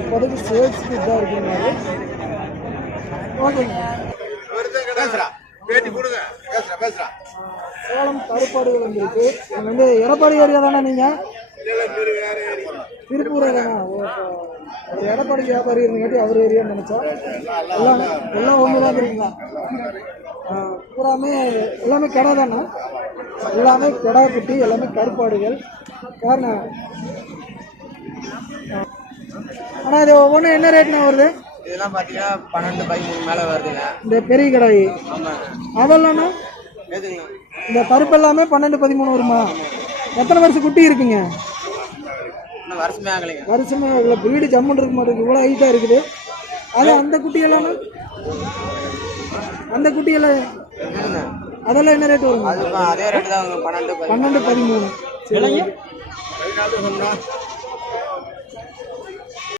இப்போதைக்கு சேல்ஸுக்கு இதாக இருக்குங்க. ஓகேங்க. சேலம் கருப்பாடுகள் வந்துருக்கு. இங்கே வந்து எடப்பாடி ஏரியா தானே நீங்கள்? திருப்பூர் தானே? ஒரு எடப்பாடி வியாபாரி இருந்தங்காட்டி அவர் ஏரியான்னு நினச்சா எல்லாம் ஒன்று தான் இருக்குங்க. பூராமே எல்லாமே கடை தானே? எல்லாமே கடை குட்டி, எல்லாமே கருப்பாடுகள். காரணம் ஆனால் இது ஒவ்வொன்றும் என்ன ரேட்னா வருது? இதெல்லாம் பார்த்தீங்கன்னா 12-13 மேலே வருதுங்க. இந்த பெரிய கடாய் அதெல்லாம்ண்ணா எதுங்க? இந்த பருப்பு எல்லாமே 12-13 வருமா? எத்தனை வருஷம் குட்டி இருக்குங்க? இன்னும் வருஷமே ஆகலைங்க. வருஷமே ஆகல. வீடு ஜம்முன்னு இருக்க மாட்டேங்குது, இவ்வளோ ஹைட்டாக இருக்குது. அது அந்த குட்டியெல்லாம் அந்த குட்டியெல்லாம் அதெல்லாம் என்ன ரேட் வருங்க? அதே ரேட்டு தான் 12-13. சரிங்க.